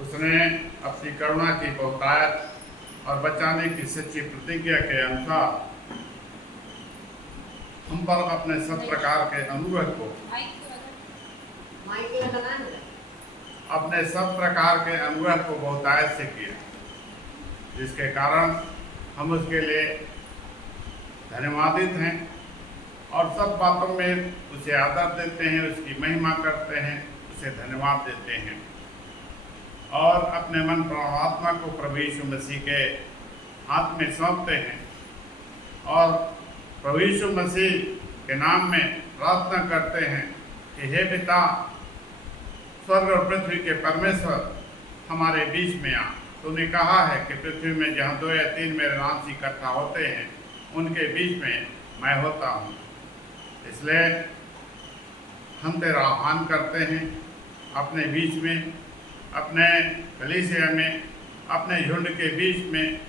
उसने अपनी करुणा की बहुतायत और बचाने की सच्ची प्रतिज्ञा के अनुसार हम पर अपने सब प्रकार के अनुग्रह को बहुतायत से किया, जिसके कारण हम उसके लिए धन्यवादित हैं और सब बातों में उसे आदर देते हैं, उसकी महिमा करते हैं, उसे धन्यवाद देते हैं और अपने मन परमात्मा को प्रभु यीशु मसीह के हाथ में सौंपते हैं और प्रभु यीशु मसीह के नाम में प्रार्थना करते हैं कि हे पिता, स्वर्ग और पृथ्वी के परमेश्वर, हमारे बीच में आ। तूने कहा है कि पृथ्वी में जहाँ 2 या 3 मेरे नाम से इकट्ठा होते हैं, उनके बीच में मैं होता हूँ। इसलिए हम तेरा आह्वान करते हैं अपने बीच में, अपने कलीसिया में, अपने झुंड के बीच में,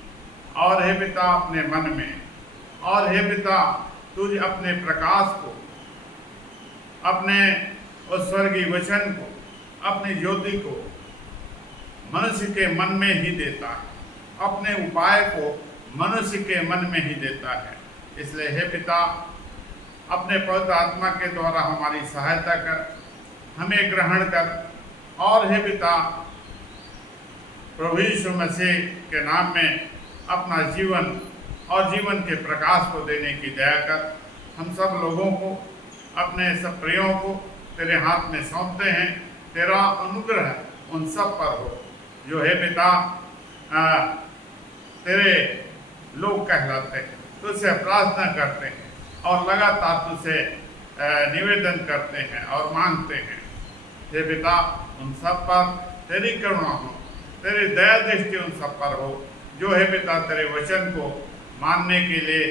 और हे पिता अपने मन में, और हे पिता तुझ अपने प्रकाश को, अपने उस स्वर्गीय वचन को, अपनी ज्योति को मनुष्य के मन में ही देता है, अपने उपाय को मनुष्य के मन में ही देता है। इसलिए हे पिता, अपने पवित्र आत्मा के द्वारा हमारी सहायता कर, हमें ग्रहण कर, और हे पिता प्रभु यीशु मसीह के नाम में अपना जीवन और जीवन के प्रकाश को देने की दया कर। हम सब लोगों को, अपने सब प्रियों को तेरे हाथ में सौंपते हैं। तेरा अनुग्रह उन सब पर हो जो हे पिता तेरे लोग कहलाते हैं, तुझसे प्रार्थना करते हैं और लगातार तुझसे निवेदन करते हैं और मांगते हैं। हे पिता, उन सब पर तेरी करुणा हो, तेरी दया दृष्टि उन सब पर हो जो हे पिता तेरे वचन को मानने के लिए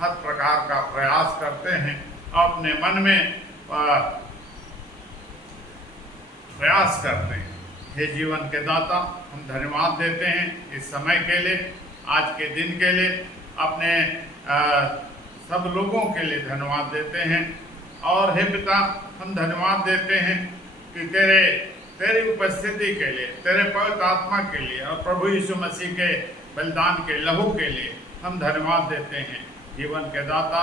हर प्रकार का प्रयास करते हैं और अपने मन में प्रयास करते हैं। हे जीवन के दाता, हम धन्यवाद देते हैं इस समय के लिए, आज के दिन के लिए, अपने सब लोगों के लिए धन्यवाद देते हैं। और हे पिता, हम धन्यवाद देते हैं कि तेरी उपस्थिति के लिए, तेरे पवित्र आत्मा के लिए और प्रभु यीशु मसीह के बलिदान के लहू के लिए हम धन्यवाद देते हैं। जीवन के दाता,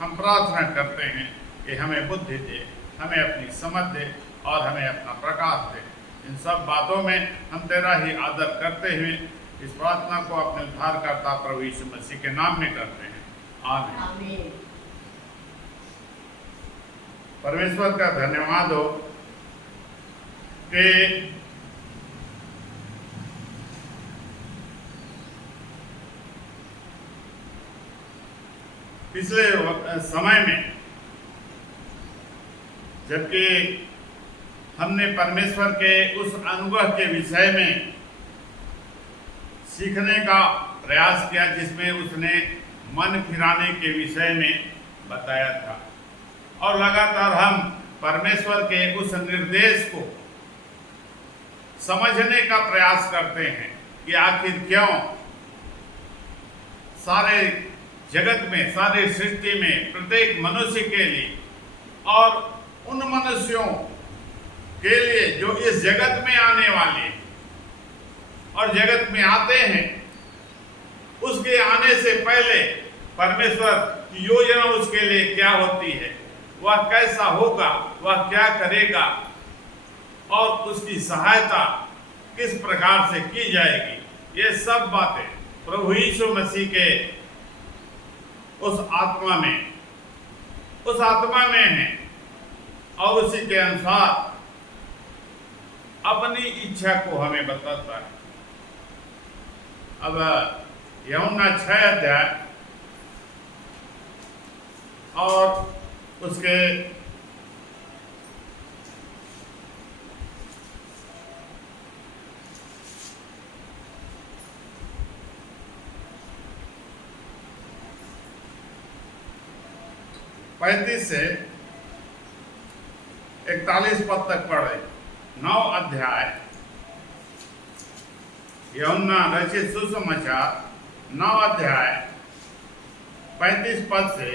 हम प्रार्थना करते हैं कि हमें बुद्धि दे, हमें अपनी समझ दे और हमें अपना प्रकाश दे। इन सब बातों में हम तेरा ही आदर करते हुए इस प्रार्थना को अपने उद्धारकर्ता प्रभु यीशु मसीह के नाम में करते हैं। आमीन। परमेश्वर का धन्यवाद हो कि पिछले समय में जबकि हमने परमेश्वर के उस अनुग्रह के विषय में सीखने का प्रयास किया जिसमें उसने मन फिराने के विषय में बताया था, और लगातार हम परमेश्वर के उस निर्देश को समझने का प्रयास करते हैं कि आखिर क्यों सारे जगत में, सारी सृष्टि में, प्रत्येक मनुष्य के लिए और उन मनुष्यों के लिए जो इस जगत में आने वाले और जगत में आते हैं, उसके आने से पहले परमेश्वर की योजना उसके लिए क्या होती है, वह कैसा होगा, वह क्या करेगा और उसकी सहायता किस प्रकार से की जाएगी, ये सब बातें प्रभु यीशु मसीह के उस आत्मा में है और उसी के अनुसार अपनी इच्छा को हमें बताता है। अब यूहन्ना 6 अध्याय और उसके 35 से 41 पद तक पढ़े। 9 अध्याय यूहन्ना रचित सुसमाचार 9 अध्याय 35 पद से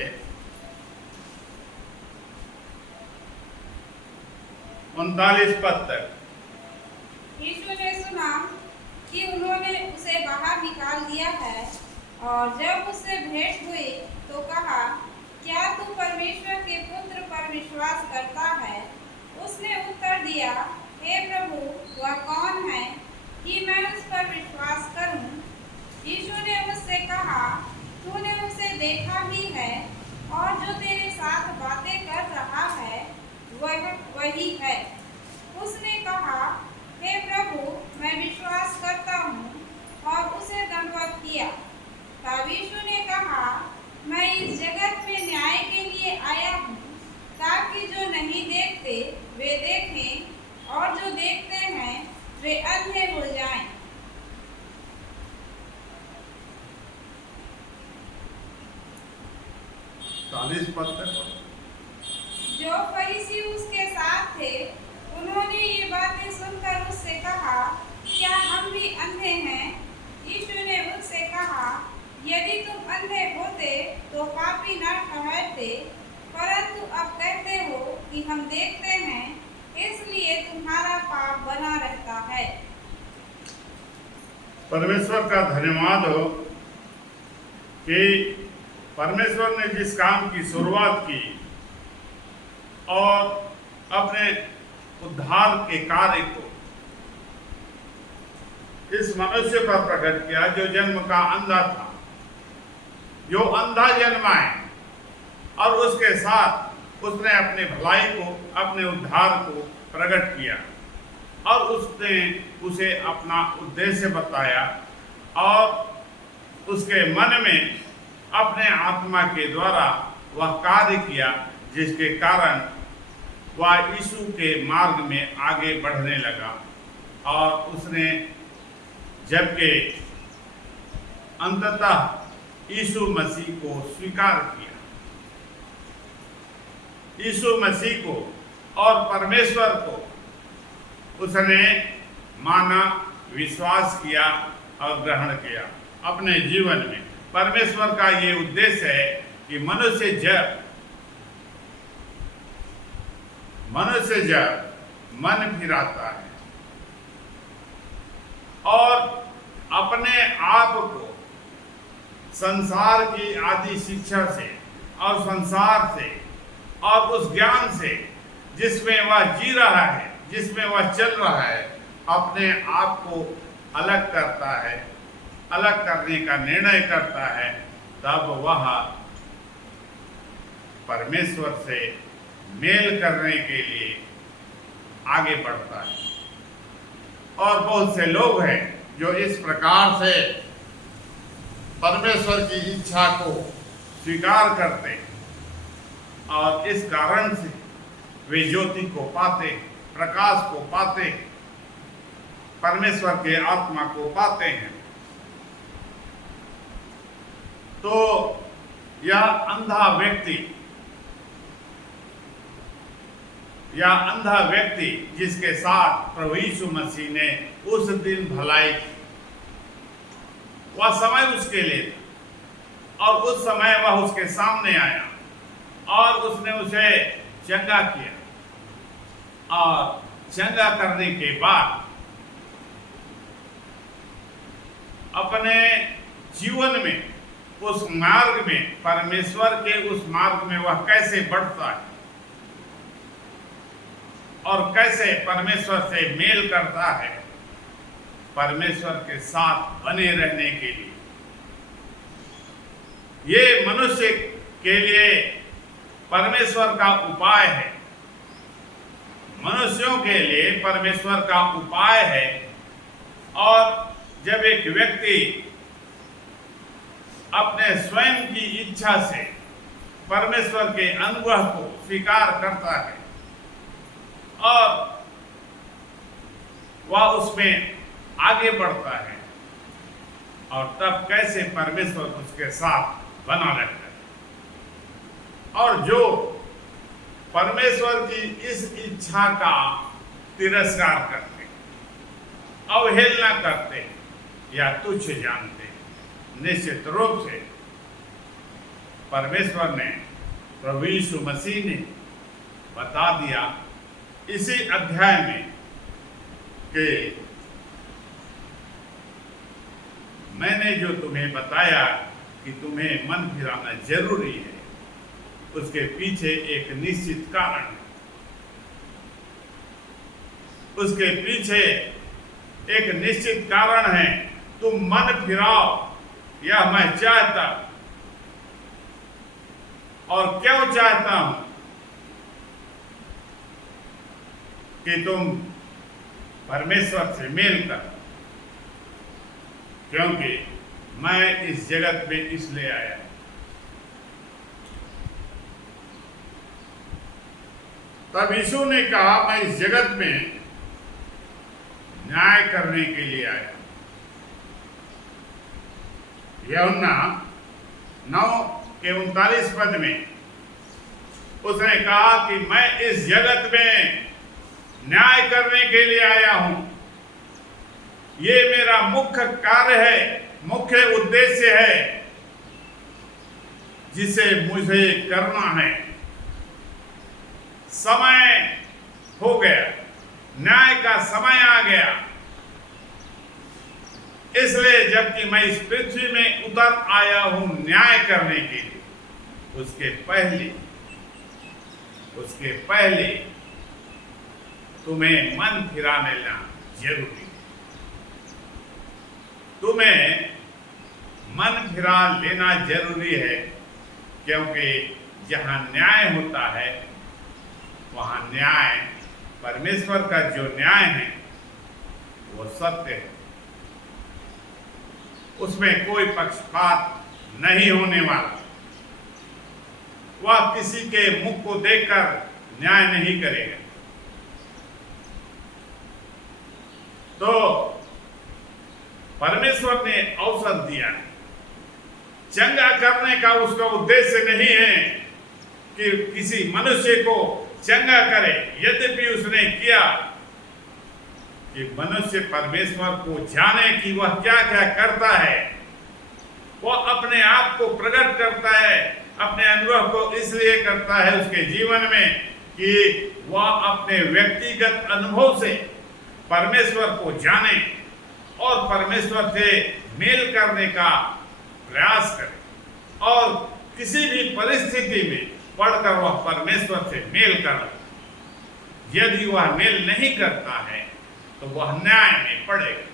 39 पद तक। यीशु ने सुना कि उन्होंने उसे बाहर निकाल दिया है, और जब उससे भेंट हुई तो कहा, क्या तू परमेश्वर के पुत्र पर विश्वास करता है? उसने उत्तर दिया, हे प्रभु, वह कौन है कि मैं उस पर विश्वास करूं? यीशु ने उससे कहा, तूने उसे देखा भी है, और जो तेरे साथ बातें कर रहा है वह वही है। उसने कहा, हे प्रभु, मैं विश्वास करता हूँ, और उसे दंडवत किया। तब यीशु ने कहा, मैं इस जगत में न्याय के लिए आया हूँ, ताकि जो नहीं देखते वे देखें, और जो देखते हैं वे अंधे हो जाएं। 40 पद तक। जो फरीसी उसके साथ थे, उन्होंने ये बातें सुनकर उससे कहा, क्या हम भी अंधे हैं? यीशु ने उससे कहा, यदि तुम अंधे होते तो पापी न ठहरते, परंतु अब कहते हो कि हम देखते हैं, इसलिए तुम्हारा पाप बना रहता है। परमेश्वर का धन्यवाद हो कि परमेश्वर ने जिस काम की शुरुआत की और अपने उद्धार के कार्य को इस मनुष्य पर प्रकट किया, जो जन्म का अंधा था, जो अंधा जन्मा है, और उसके साथ उसने अपनी भलाई को, अपने उद्धार को प्रकट किया, और उसने उसे अपना उद्देश्य बताया, और उसके मन में अपने आत्मा के द्वारा वह कार्य किया, जिसके कारण वह यीशु के मार्ग में आगे बढ़ने लगा। और उसने जबकि अंततः यीशु मसीह को स्वीकार किया, यीशु मसीह को और परमेश्वर को उसने माना, विश्वास किया और ग्रहण किया अपने जीवन में। परमेश्वर का ये उद्देश्य है कि मनुष्य जब मन फिराता है और अपने आप को संसार की आदि शिक्षा से और संसार से और उस ज्ञान से जिसमें वह जी रहा है, जिसमें वह चल रहा है, अपने आप को अलग करता है, अलग करने का निर्णय करता है, तब वह परमेश्वर से मेल करने के लिए आगे बढ़ता है। और बहुत से लोग हैं जो इस प्रकार से परमेश्वर की इच्छा को स्वीकार करते हैं, और इस कारण से वे ज्योति को पाते, प्रकाश को पाते, परमेश्वर के आत्मा को पाते हैं। तो यह अंधा व्यक्ति जिसके साथ प्रभु यीशु मसीह ने उस दिन भलाई की, वह समय उसके लिए था, और उस समय वह उसके सामने आया और उसने उसे चंगा किया, और चंगा करने के बाद अपने जीवन में, उस मार्ग में, परमेश्वर के उस मार्ग में वह कैसे बढ़ता है और कैसे परमेश्वर से मेल करता है, परमेश्वर के साथ बने रहने के लिए। ये मनुष्य के लिए परमेश्वर का उपाय है, मनुष्यों के लिए परमेश्वर का उपाय है। और जब एक व्यक्ति अपने स्वयं की इच्छा से परमेश्वर के अनुग्रह को स्वीकार करता है और वह उसमें आगे बढ़ता है, और तब कैसे परमेश्वर उसके साथ बना रहता है। और जो परमेश्वर की इस इच्छा का तिरस्कार करते, अवहेलना करते या तुच्छ जानते, निश्चित रूप से परमेश्वर ने, प्रभु यीशु मसीह ने बता दिया इसी अध्याय में कि मैंने जो तुम्हें बताया कि तुम्हें मन फिराना जरूरी है, उसके पीछे एक निश्चित कारण है। उसके पीछे एक निश्चित कारण है। तुम मन फिराओ, यह मैं चाहता। और क्यों चाहता हूं? कि तुम परमेश्वर से मेल करो, क्योंकि मैं इस जगत में इसलिए आया। तब यीशु ने कहा, मैं इस जगत में न्याय करने के लिए आया। यूहन्ना 9:39 में उसने कहा कि मैं इस जगत में न्याय करने के लिए आया हूं। ये मेरा मुख्य कार्य है, मुख्य उद्देश्य है, जिसे मुझे करना है। समय हो गया, न्याय का समय आ गया। इसलिए जबकि मैं इस पृथ्वी में उतर आया हूं न्याय करने के लिए, उसके पहले तुम्हें मन फिराने लाना जरूरी है। तुम्हें मन फिरा लेना जरूरी है, क्योंकि जहां न्याय होता है वहां न्याय, परमेश्वर का जो न्याय है वो सत्य है। उसमें कोई पक्षपात नहीं होने वाला। वह किसी के मुख को देखकर न्याय नहीं करेगा। तो परमेश्वर ने अवसर दिया है। चंगा करने का उसका उद्देश्य नहीं है कि किसी मनुष्य को चंगा करे, यद्यपि उसने किया कि मनुष्य परमेश्वर को जाने कि वह क्या क्या करता है। वह अपने आप को प्रकट करता है, अपने अनुभव को इसलिए करता है उसके जीवन में कि वह अपने व्यक्तिगत अनुभव से परमेश्वर को जाने और परमेश्वर से मेल करने का प्रयास करे, और किसी भी परिस्थिति में पढ़कर वह परमेश्वर से मेल कर। यदि वह मेल नहीं करता है तो वह न्याय में पड़ेगा।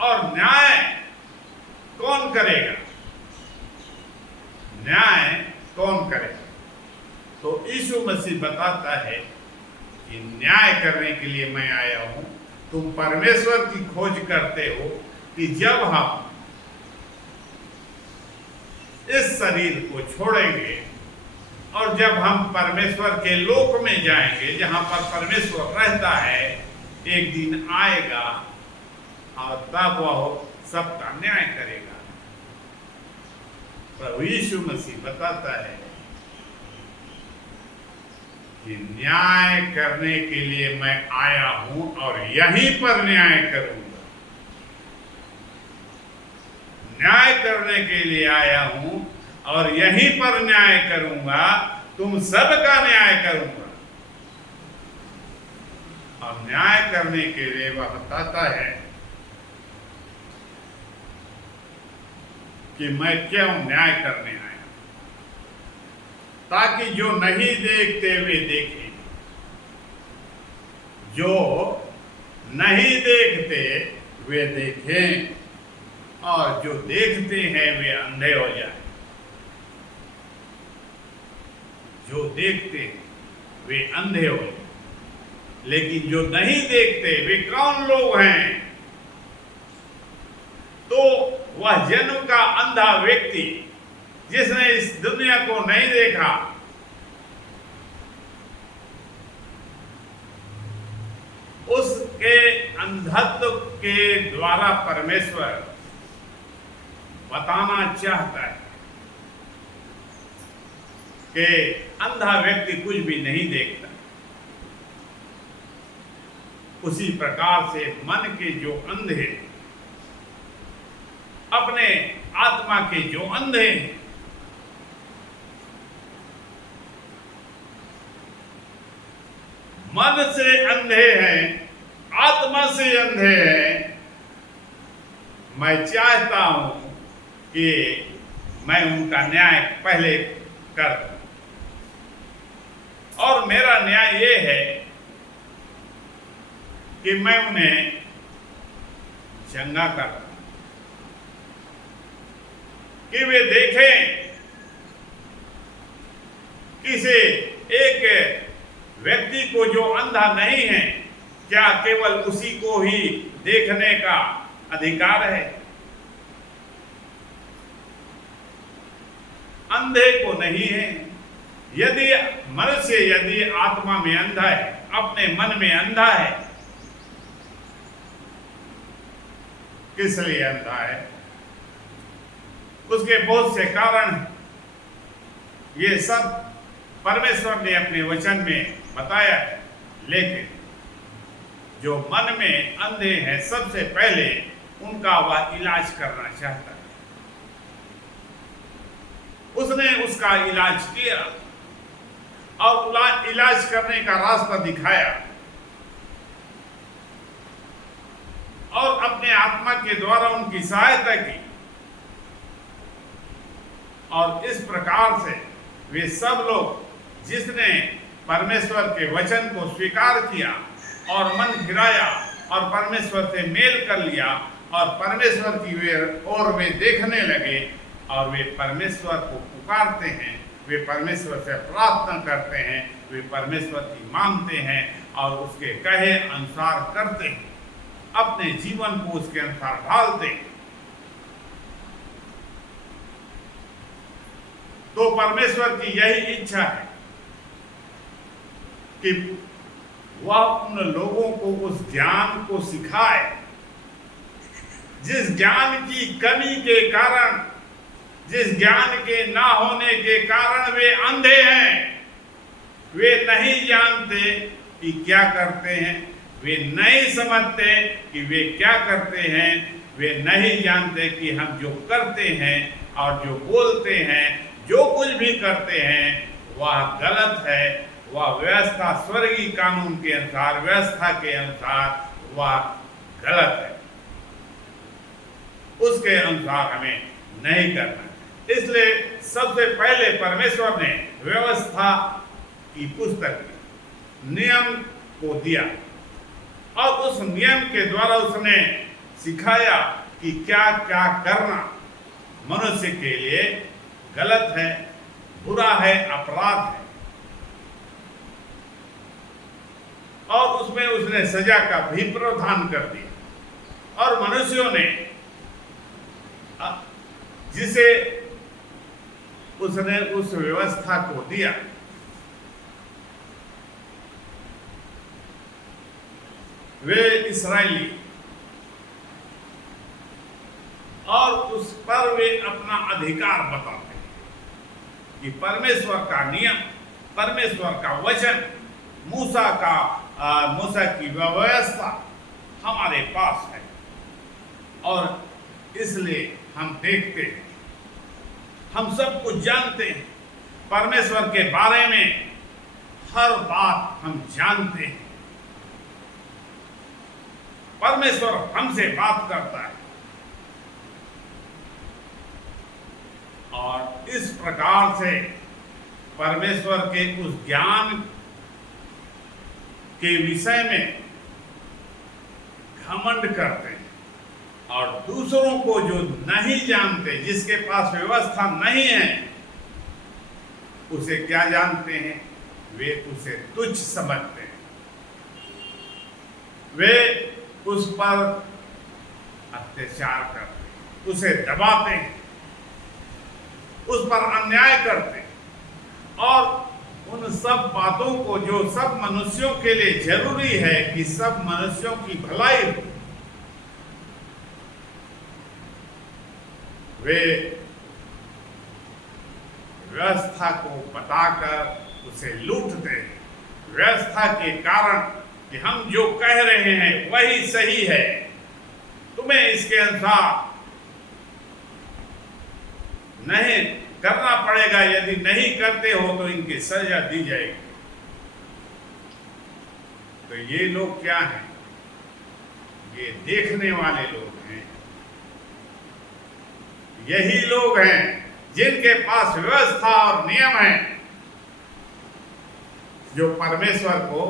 और न्याय कौन करेगा? न्याय कौन करेगा? तो यीशु मसीह बताता है कि न्याय करने के लिए मैं आया हूं। तुम परमेश्वर की खोज करते हो कि जब हम इस शरीर को छोड़ेंगे और जब हम परमेश्वर के लोक में जाएंगे, जहां पर परमेश्वर रहता है, एक दिन आएगा और तब वह सबका न्याय करेगा। प्रभु यीशु मसीह बताता है कि न्याय करने के लिए मैं आया हूं और यहीं पर न्याय करूंगा। न्याय करने के लिए आया हूं और यहीं पर न्याय करूंगा। तुम सबका न्याय करूंगा। और न्याय करने के लिए वह बताता है कि मैं क्यों न्याय करने आया, ताकि जो नहीं देखते वे देखें, जो नहीं देखते वे देखें, और जो देखते हैं वे अंधे हो जाएं। जो देखते हैं वे अंधे हो जाएं। लेकिन जो नहीं देखते वे कौन लोग हैं? तो वह जन्म का अंधा व्यक्ति जिसने इस दुनिया को नहीं देखा, उसके अंधत्व के द्वारा परमेश्वर बताना चाहता है कि अंधा व्यक्ति कुछ भी नहीं देखता। उसी प्रकार से मन के जो अंधे, अपने आत्मा के जो अंधे, मन से अंधे हैं मन से अंधे हैं, मैं चाहता हूं कि मैं उनका न्याय पहले कर दूं, और मेरा न्याय ये है कि मैं उन्हें चंगा कर दूं, कि वे देखें किसी एक व्यक्ति को जो अंधा नहीं है, क्या केवल उसी को ही देखने का अधिकार है? अंधे को नहीं है। यदि मनुष्य आत्मा में अंधा है, अपने मन में अंधा है, किस लिए अंधा है? उसके बहुत से कारण हैं। ये सब परमेश्वर ने अपने वचन में बताया है, लेकिन जो मन में अंधे हैं, सबसे पहले उनका वह इलाज करना चाहता है। उसने उसका इलाज किया और इलाज करने का रास्ता दिखाया, और अपने आत्मा के द्वारा उनकी सहायता की, और इस प्रकार से वे सब लोग जिसने परमेश्वर के वचन को स्वीकार किया और मन फिराया और परमेश्वर से मेल कर लिया और परमेश्वर की ओर वे देखने लगे, और वे परमेश्वर को पुकारते हैं, वे परमेश्वर से प्रार्थना करते हैं, वे परमेश्वर की मानते हैं और उसके कहे अनुसार करते हैं, अपने जीवन को उसके अनुसार ढालते हैं। तो परमेश्वर की यही इच्छा है कि वह उन लोगों को उस ज्ञान को सिखाए, जिस ज्ञान की कमी के कारण, जिस ज्ञान के ना होने के कारण वे अंधे हैं। वे नहीं जानते कि क्या करते हैं, वे नहीं समझते कि वे क्या करते हैं, वे नहीं जानते कि हम जो करते हैं और जो बोलते हैं, जो कुछ भी करते हैं, वह गलत है। वह व्यवस्था स्वर्गीय कानून के अनुसार, व्यवस्था के अनुसार वह गलत है, उसके अनुसार हमें नहीं करना। इसलिए सबसे पहले परमेश्वर ने व्यवस्था की पुस्तक नियम को दिया, और उस नियम के द्वारा उसने सिखाया कि क्या क्या करना मनुष्य के लिए गलत है, बुरा है, अपराध है, और उसमें उसने सजा का भी प्रावधान कर दिया। और मनुष्यों ने जिसे उसने उस व्यवस्था को दिया, वे इस्राएली, और उस पर वे अपना अधिकार बताते हैं कि परमेश्वर का नियम, परमेश्वर का वचन, मूसा की व्यवस्था हमारे पास है, और इसलिए हम देखते हैं, हम सब कुछ जानते हैं, परमेश्वर के बारे में हर बात हम जानते हैं। परमेश्वर हमसे बात करता है, और इस प्रकार से परमेश्वर के उस ज्ञान के विषय में घमंड करते हैं, और दूसरों को जो नहीं जानते, जिसके पास व्यवस्था नहीं है, उसे क्या जानते हैं? वे उसे तुच्छ समझते हैं, वे उस पर अत्याचार करते हैं, उसे दबाते हैं, उस पर अन्याय करते हैं, और उन सब बातों को जो सब मनुष्यों के लिए जरूरी है कि सब मनुष्यों की भलाई हो, वे व्यवस्था को बताकर उसे लूटते हैं। व्यवस्था के कारण कि हम जो कह रहे हैं वही सही है, तुम्हें इसके अनुसार नहीं करना पड़ेगा, यदि नहीं करते हो तो इनकी सजा दी जाएगी। तो ये लोग क्या हैं? ये देखने वाले लोग हैं। यही लोग हैं जिनके पास व्यवस्था और नियम है, जो परमेश्वर को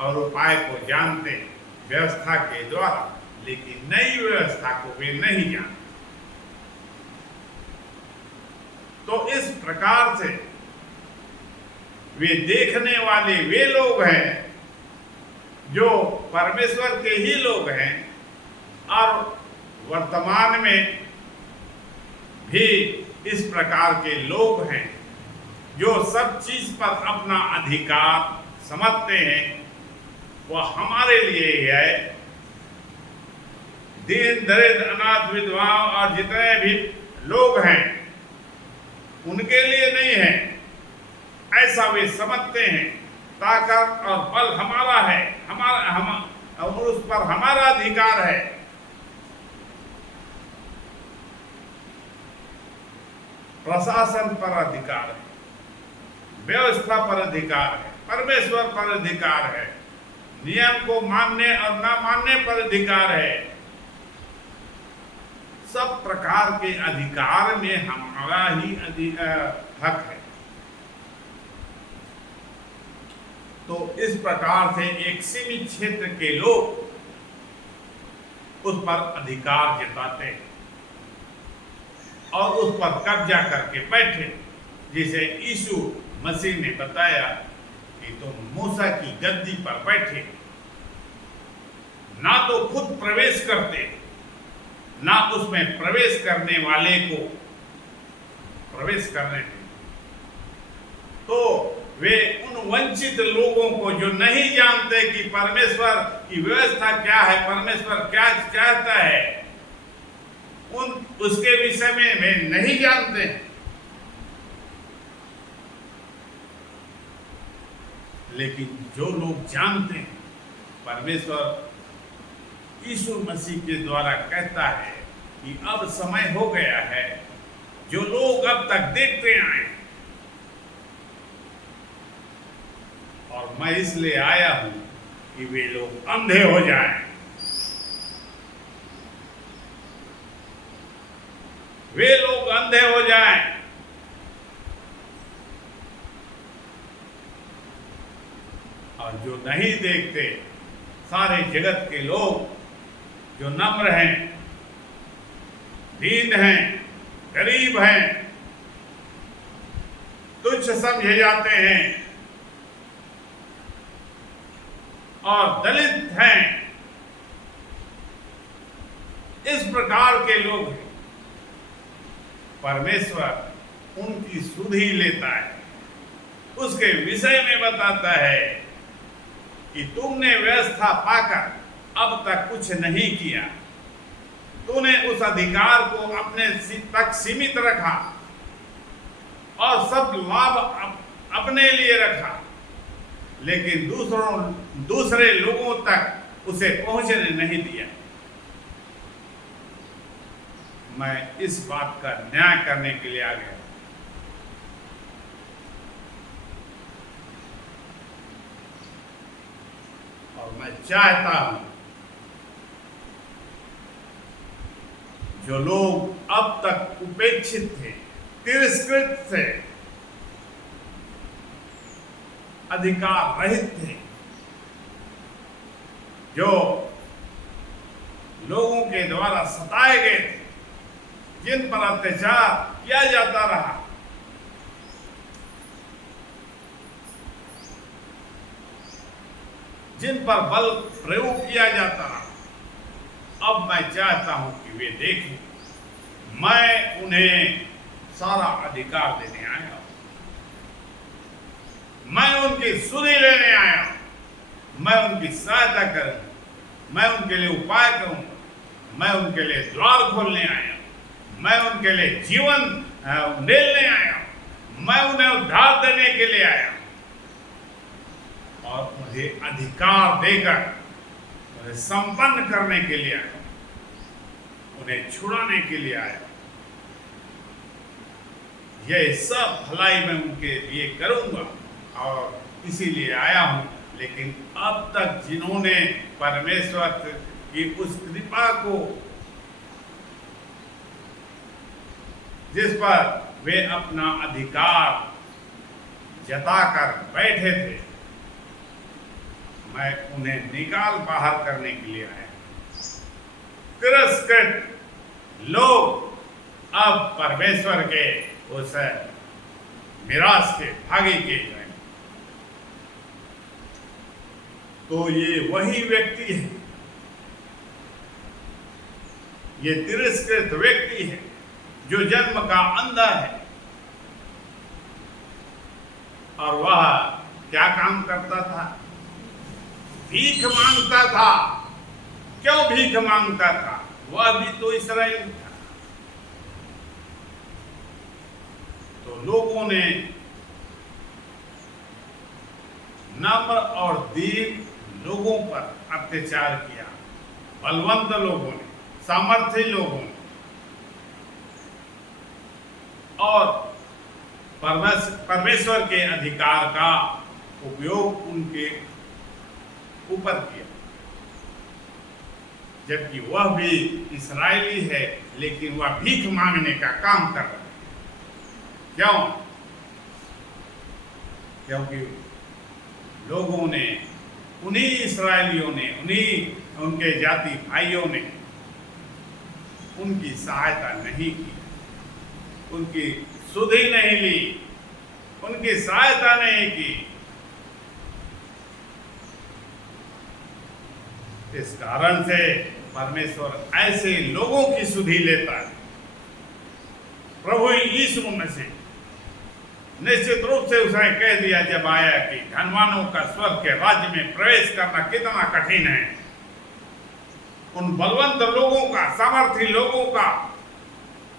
और उपाय को जानते हैं व्यवस्था के द्वारा, लेकिन नई व्यवस्था को वे नहीं जानते। तो इस प्रकार से वे देखने वाले वे लोग हैं जो परमेश्वर के ही लोग हैं, और वर्तमान में भी इस प्रकार के लोग हैं जो सब चीज पर अपना अधिकार समझते हैं। वह हमारे लिए ही है। दीन दरिद्र अनाथ विधवाओं और जितने भी लोग हैं उनके लिए नहीं है, ऐसा वे समझते हैं। ताकत और बल हमारा है, और उस पर हमारा अधिकार है। प्रशासन पर अधिकार है, व्यवस्था पर अधिकार है, परमेश्वर पर अधिकार है, नियम को मानने और न मानने पर अधिकार है। सब प्रकार के अधिकार में हमारा ही हक है। तो इस प्रकार से एक सीमित क्षेत्र के लोग उस पर अधिकार जताते हैं और उस पर कब्जा करके बैठे, जिसे यीशु मसीह ने बताया कि तुम मूसा की गद्दी पर बैठे, ना तो खुद प्रवेश करते, ना उसमें प्रवेश करने वाले को प्रवेश करने देते। तो वे उन वंचित लोगों को जो नहीं जानते कि परमेश्वर की व्यवस्था क्या है, परमेश्वर क्या चाहता है, उसके विषय में वे नहीं जानते। लेकिन जो लोग जानते हैं, परमेश्वर यीशु मसीह के द्वारा कहता है कि अब समय हो गया है। जो लोग अब तक देखते आए, और मैं इसलिए आया हूं कि वे लोग अंधे हो जाएं, वे लोग अंधे हो जाएं। और जो नहीं देखते, सारे जगत के लोग जो नम्र हैं, दीन हैं, गरीब हैं, तुच्छ समझे जाते हैं और दलित हैं, इस प्रकार के लोग हैं। परमेश्वर उनकी सुध ही लेता है, उसके विषय में बताता है कि तुमने व्यवस्था पाकर अब तक कुछ नहीं किया, तूने उस अधिकार को अपने तक सीमित रखा और सब लाभ अपने लिए रखा, लेकिन दूसरे लोगों तक उसे पहुंचने नहीं दिया। मैं इस बात का न्याय करने के लिए आ गया। और मैं चाहता हूं जो लोग अब तक उपेक्षित थे, तिरस्कृत थे, अधिकार रहित थे, जो लोगों के द्वारा सताए गए थे, जिन पर अत्याचार किया जाता रहा, जिन पर बल प्रयोग किया जाता रहा, अब मैं चाहता हूं कि वे देखें मैं उन्हें सारा अधिकार देने आया हूं, मैं उनकी सुधि लेने आया हूं, मैं उनकी सहायता करूंगा, मैं उनके लिए उपाय करूंगा, मैं उनके लिए द्वार खोलने आया हूं, मैं उनके लिए जीवन देने आया हूं, मैं उन्हें उद्धार देने के लिए आया हूं और उन्हें अधिकार देकर उन्हें संपन्न करने के लिए आया, उन्हें छुड़ाने के लिए आया। यह सब भलाई मैं उनके लिए करूंगा और इसीलिए आया हूं। लेकिन अब तक जिन्होंने परमेश्वर कि उस कृपा को जिस पर वे अपना अधिकार जताकर बैठे थे, मैं उन्हें निकाल बाहर करने के लिए आया। तिरस्कृत लोग अब परमेश्वर के उस मिरास के भागी किए जाएंगे। तो ये वही व्यक्ति है, ये तिरस्कृत व्यक्ति है जो जन्म का अंधा है, और वह क्या काम करता था? भीख मांगता था। क्यों भीख मांगता था? वह भी तो इस्राएल था। तो लोगों ने, नम्र और दीन लोगों पर अत्याचार किया, बलवंत लोगों ने, सामर्थ्य लोगों ने, और परमेश्वर के अधिकार का उपयोग उनके ऊपर किया, जबकि वह भी इस्राएली है, लेकिन वह भीख मांगने का काम कर रहा है। क्यों? क्योंकि लोगों ने, उन्हीं इस्राएलियों ने, उन्हीं उनके जाति भाइयों ने उनकी सहायता नहीं की, उनकी सुधि नहीं ली, उनकी सहायता नहीं की। इस कारण से परमेश्वर ऐसे लोगों की सुधि लेता है। प्रभु यीशु मसीह निश्चित रूप से उसने कह दिया जब आया कि धनवानों का स्वर्ग के राज्य में प्रवेश करना कितना कठिन है। उन बलवंत लोगों का, सामर्थ्य लोगों का,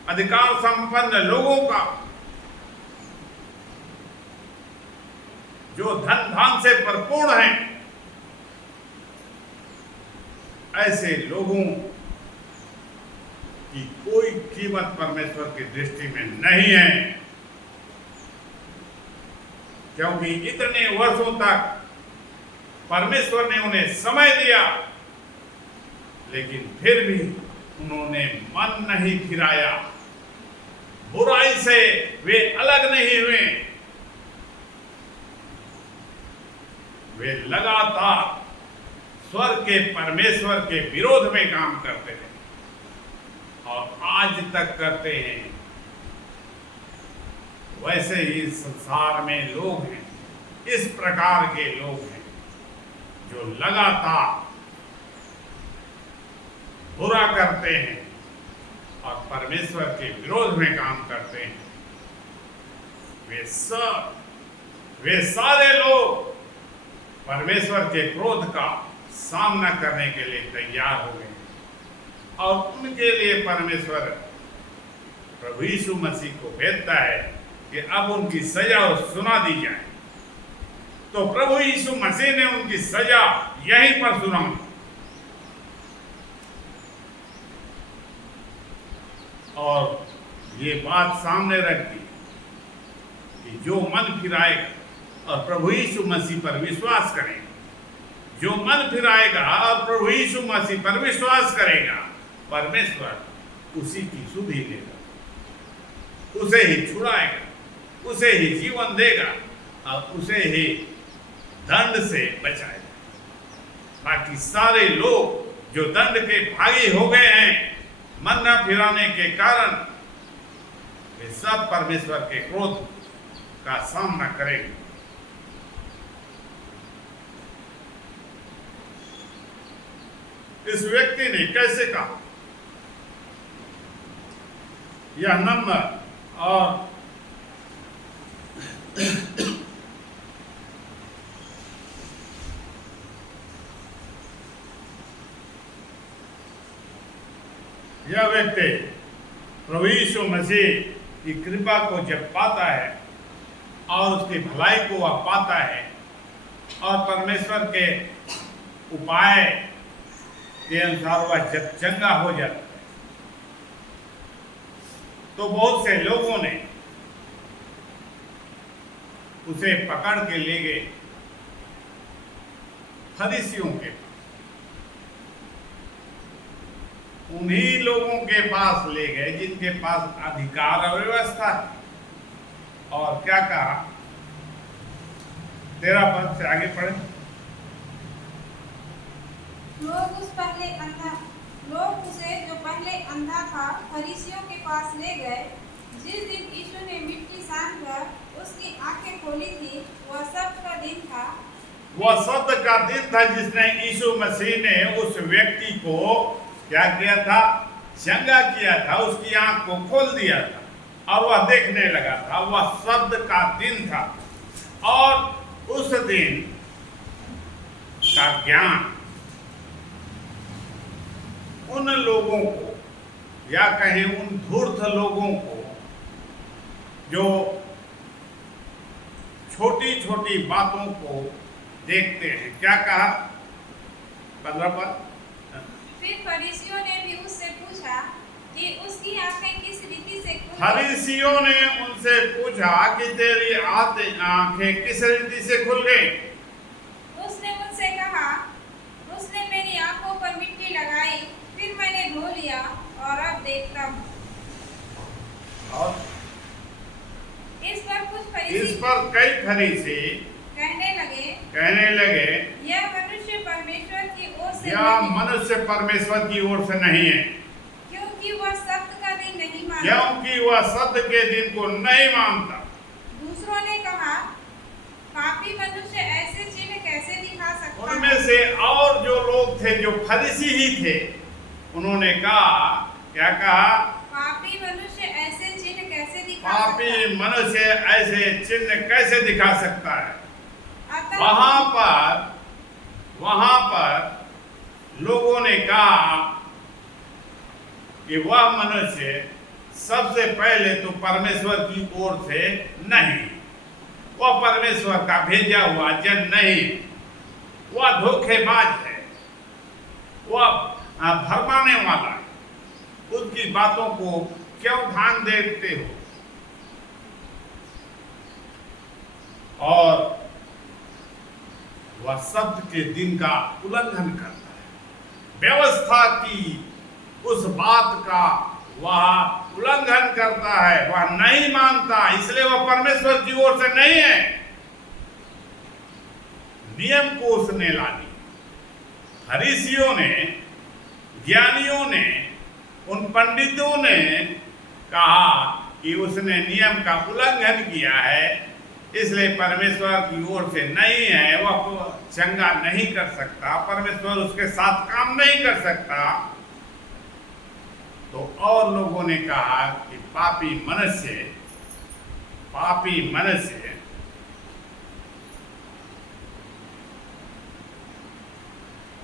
अधिकार संपन्न लोगों का, जो धन धान से भरपूर हैं, ऐसे लोगों की कोई कीमत परमेश्वर की दृष्टि में नहीं है, क्योंकि इतने वर्षों तक परमेश्वर ने उन्हें समय दिया, लेकिन फिर भी उन्होंने मन नहीं फिराया, बुराई से वे अलग नहीं हुए, वे लगातार स्वर्ग के परमेश्वर के विरोध में काम करते हैं और आज तक करते हैं। वैसे ही संसार में लोग हैं, इस प्रकार के लोग हैं जो लगातार बुरा करते हैं और परमेश्वर के विरोध में काम करते हैं। वे सारे लोग परमेश्वर के क्रोध का सामना करने के लिए तैयार हो गए और उनके लिए परमेश्वर प्रभु यीशु मसीह को भेजता है कि अब उनकी सजा सुना दी जाए। तो प्रभु यीशु मसीह ने उनकी सजा यहीं पर सुनाई और ये बात सामने रख दी कि जो मन फिराएगा और प्रभु यीशु मसीह पर विश्वास करेगा, जो मन फिराएगा और प्रभु यीशु मसीह पर विश्वास करेगा, परमेश्वर उसी की सुधि लेगा, उसे ही छुड़ाएगा, उसे ही जीवन देगा और उसे ही दंड से बचाएगा। बाकी सारे लोग जो दंड के भागी हो गए हैं मन न फिराने के कारण, वे सब परमेश्वर के क्रोध का सामना करेंगे। इस व्यक्ति ने कैसे कहा? यह नंबर और यह व्यक्ति प्रभु यीशु मसीह की कृपा को जब पाता है और उसकी भलाई को वह पाता है और परमेश्वर के उपाय के अनुसार वह जब चंगा हो जाता है, तो बहुत से लोगों ने उसे पकड़ के ले गए फरीसियों के उन्हीं लोगों के पास ले गए जिनके पास अधिकार और व्यवस्था है। और क्या कहा, 13 पद से आगे पढ़े। लोग उसे जो पहले अंधा था फरीसियों के पास ले गए। जिस दिन यीशु ने मिट्टी सानकर उसकी आंखें खोली थी वह सब्त का दिन था। वह सब्त का दिन था जिसने यीशु मसीह ने उस व्यक्ति को क्या किया था, चंगा किया था, उसकी आंख को खोल दिया था और वह देखने लगा था। वह सब्त का दिन था और उस दिन का ज्ञान उन लोगों को या कहें उन धूर्त लोगों को जो छोटी छोटी बातों को देखते हैं। क्या कहा, 15 पद। फिर फरीसियों ने भी उससे पूछा कि उसकी आंखें किस रीति से खुली। फरीसियों ने उनसे पूछा कि तेरी आंखें किस रीति से खुल गई। उसने उनसे कहा, उसने मेरी आंखों पर मिट्टी लगाई, फिर मैंने धो लिया और अब देखता हूँ। और इस पर कई फरीसी कहने लगे यह मनुष्य परमेश्वर की ओर से नहीं है, क्योंकि वह सब्त का दिन नहीं मानता। क्योंकि वह सब्त के दिन को नहीं मानता। दूसरों ने कहा, पापी मनुष्य ऐसे चिन्ह कैसे दिखा सकता है। उनमें से और जो लोग थे जो फरीसी ही थे, उन्होंने कहा, क्या कहा, पापी मनुष्य ऐसे चिन्ह कैसे दिखा पापी मनुष्य ऐसे चिन्ह कैसे दिखा सकता है। अतः वहां पर लोगों ने कहा कि वह मनुष्य सबसे पहले तो परमेश्वर की ओर से नहीं, वह परमेश्वर का भेजा हुआ जन नहीं, वह धोखेबाज है, वह भरमाने वाला है। उसकी बातों को क्यों ध्यान देते हो। और वह सब्त के दिन का उल्लंघन करता है, व्यवस्था की उस बात का वह उल्लंघन करता है, वह नहीं मानता, इसलिए वह परमेश्वर की ओर से नहीं है। नियम को उसने ला दी। फरीसियों ने, ज्ञानियों ने, उन पंडितों ने कहा कि उसने नियम का उल्लंघन किया है, इसलिए परमेश्वर की ओर से नहीं है, वह चंगा नहीं कर सकता, परमेश्वर उसके साथ काम नहीं कर सकता। तो और लोगों ने कहा कि पापी मनुष्य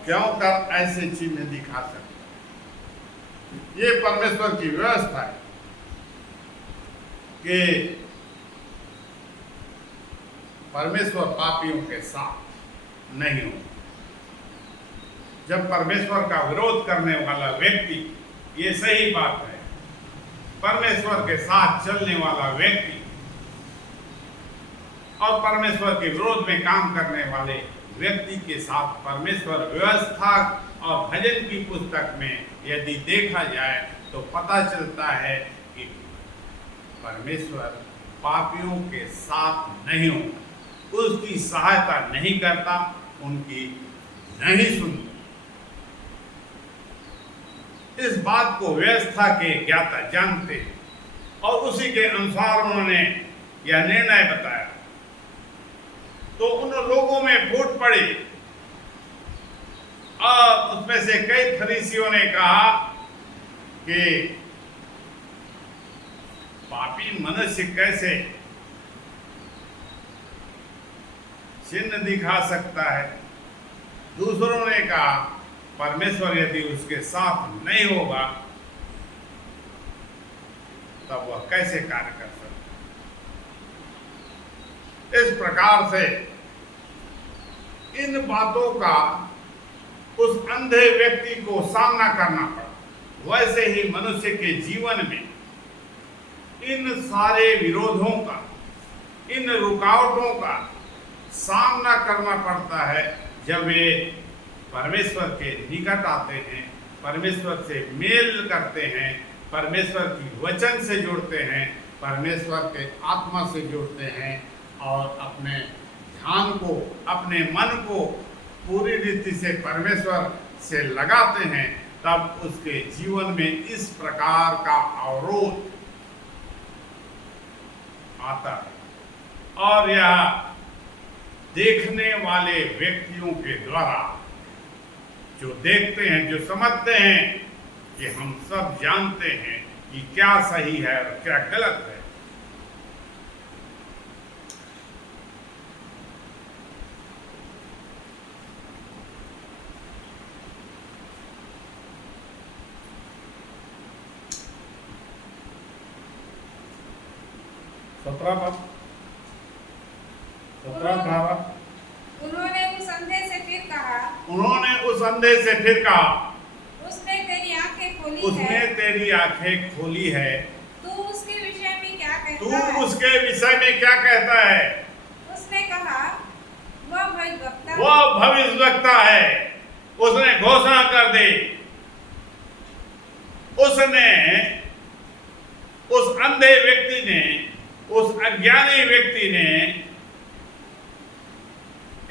क्यों कर ऐसे चिन्ह दिखा सकता। ये परमेश्वर की व्यवस्था है कि परमेश्वर पापियों के साथ नहीं हो। जब परमेश्वर का विरोध करने वाला व्यक्ति, ये सही बात है, परमेश्वर के साथ चलने वाला व्यक्ति और परमेश्वर के विरोध में काम करने वाले व्यक्ति के साथ परमेश्वर व्यवस्था और भजन की पुस्तक में यदि देखा जाए तो पता चलता है कि परमेश्वर पापियों के साथ नहीं होता, उसकी सहायता नहीं करता, उनकी नहीं सुनता। इस बात को व्यवस्था के ज्ञाता जानते हैं और उसी के अनुसार उन्होंने यह निर्णय बताया। तो उन लोगों में फूट पड़ी और उसमें से कई फरीसियों ने कहा कि पापी मनुष्य कैसे चिन्ह दिखा सकता है। दूसरों ने कहा परमेश्वर यदि उसके साथ नहीं होगा तब वह कैसे कार्य कर सकता। इस प्रकार से इन बातों का उस अंधे व्यक्ति को सामना करना पड़ा। वैसे ही मनुष्य के जीवन में इन सारे विरोधों का, इन रुकावटों का सामना करना पड़ता है जब वे परमेश्वर के निकट आते हैं, परमेश्वर से मेल करते हैं, परमेश्वर की वचन से जुड़ते हैं, परमेश्वर के आत्मा से जुड़ते हैं और अपने ध्यान को, अपने मन को पूरी रीति से परमेश्वर से लगाते हैं, तब उसके जीवन में इस प्रकार का अवरोध आता है। और यह देखने वाले व्यक्तियों के द्वारा, जो देखते हैं, जो समझते हैं, कि हम सब जानते हैं कि क्या सही है और क्या गलत है। उन्होंने उस अंधे से फिर कहा, उसने तेरी आंखें खोली उसने है, तेरी आंखें खोली है, तू उसके विषय में क्या तू कहता है? उसके विषय में क्या कहता है? उसने कहा, वह भविष्यवक्ता है। वह भविष्यवक्ता है। उसने घोषणा कर दी, उसने, उस अंधे व्यक्ति ने, उस अज्ञानी व्यक्ति ने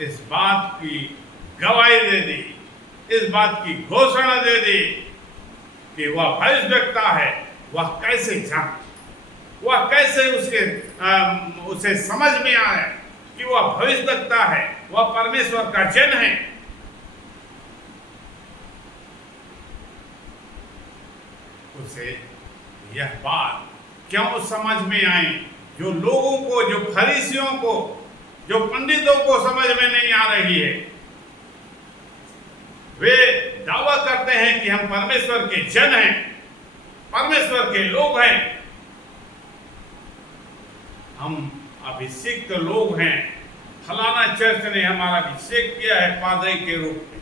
इस बात की गवाही दे दी, इस बात की घोषणा दे दी कि वह भविष्यवक्ता है। वह कैसे जान, वह कैसे उसे समझ में आया कि वह भविष्यवक्ता है, वह परमेश्वर का जन है। उसे यह बात क्यों समझ में आई, जो लोगों को, जो फरीसियों को, जो पंडितों को समझ में नहीं आ रही है। वे दावा करते हैं कि हम परमेश्वर के जन हैं, परमेश्वर के लोग हैं, हम अभिषिक्त लोग हैं, फलाना चर्च ने हमारा अभिषेक किया है पादरी के रूप में,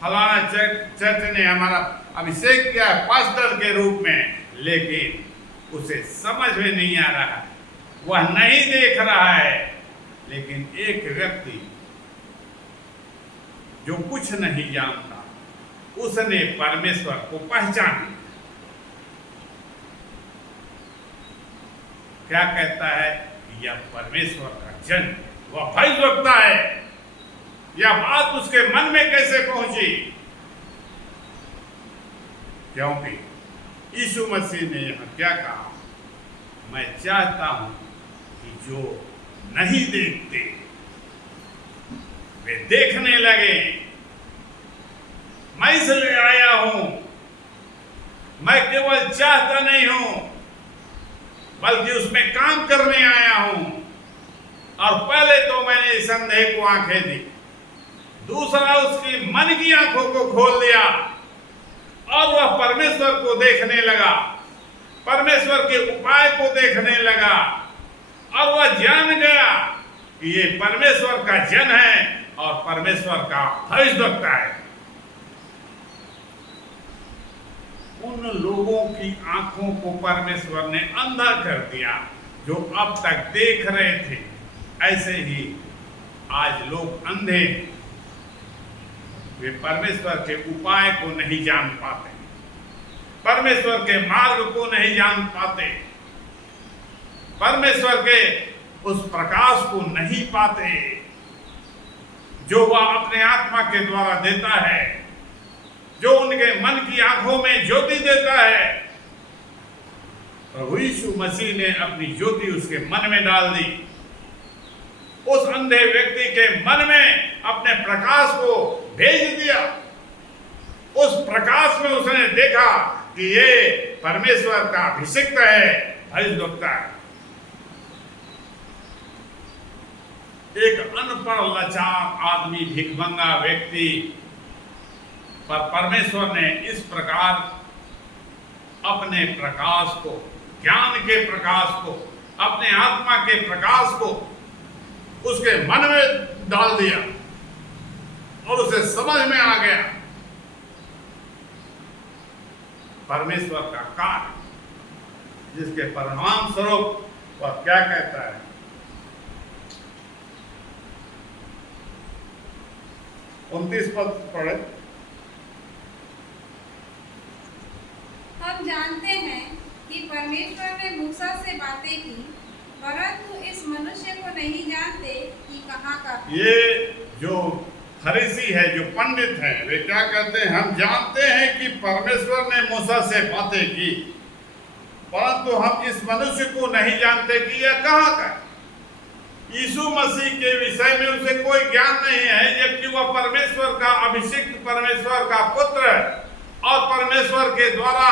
फलाना चर्च ने हमारा अभिषेक किया है पास्टर के रूप में। लेकिन उसे समझ में नहीं आ रहा है, वह नहीं देख रहा है। लेकिन एक व्यक्ति जो कुछ नहीं जानता, उसने परमेश्वर को पहचान लिया। क्या कहता है? यह परमेश्वर का जन, वह भविष्यवक्ता है। यह बात उसके मन में कैसे पहुंची? क्योंकि यीशु मसीह ने यहां क्या कहा? मैं चाहता हूं कि जो नहीं देखते वे देखने लगे। मैं इसलिए आया हूं, मैं केवल चाहता नहीं हूं, बल्कि उसमें काम करने आया हूं। और पहले तो मैंने इस अंधे को आंखें दी, दूसरा उसकी मन की आंखों को खोल दिया और वह परमेश्वर को देखने लगा, परमेश्वर के उपाय को देखने लगा, और वह जान गया कि ये परमेश्वर का जन है और परमेश्वर का भविष्यवक्ता है। उन लोगों की आंखों को परमेश्वर ने अंधा कर दिया जो अब तक देख रहे थे। ऐसे ही आज लोग अंधे, वे परमेश्वर के उपाय को नहीं जान पाते, परमेश्वर के मार्ग को नहीं जान पाते, परमेश्वर के उस प्रकाश को नहीं पाते जो वह अपने आत्मा के द्वारा देता है, जो उनके मन की आंखों में ज्योति देता है। प्रभु यीशु मसीह ने अपनी ज्योति उसके मन में डाल दी। उस अंधे व्यक्ति के मन में अपने प्रकाश को भेज दिया। उस प्रकाश में उसने देखा कि ये परमेश्वर का अभिषिक्त है, भविष्यवक्ता है। एक अनपढ़ लाचार आदमी, भिखमंगा व्यक्ति पर परमेश्वर ने इस प्रकार अपने प्रकाश को, ज्ञान के प्रकाश को, अपने आत्मा के प्रकाश को उसके मन में डाल दिया और उसे समझ में आ गया परमेश्वर का कार्य, जिसके परिणाम स्वरूप वह क्या कहता है? उनतीस पद पढ़े। जानते हैं कि परमेश्वर ने मूसा से बातें की, परंतु इस मनुष्य को नहीं जानते कि कहाँ का है। ये जो फरीसी है, जो पंडित है, वे क्या कहते हैं? हम जानते हैं कि परमेश्वर ने मूसा से बातें की, परंतु हम इस मनुष्य को नहीं जानते कि यह कहाँ का है। यीशु मसीह के विषय में उसे कोई ज्ञान नहीं है, जबकि वह परमेश्वर का अभिषिक्त, परमेश्वर का पुत्र और परमेश्वर के द्वारा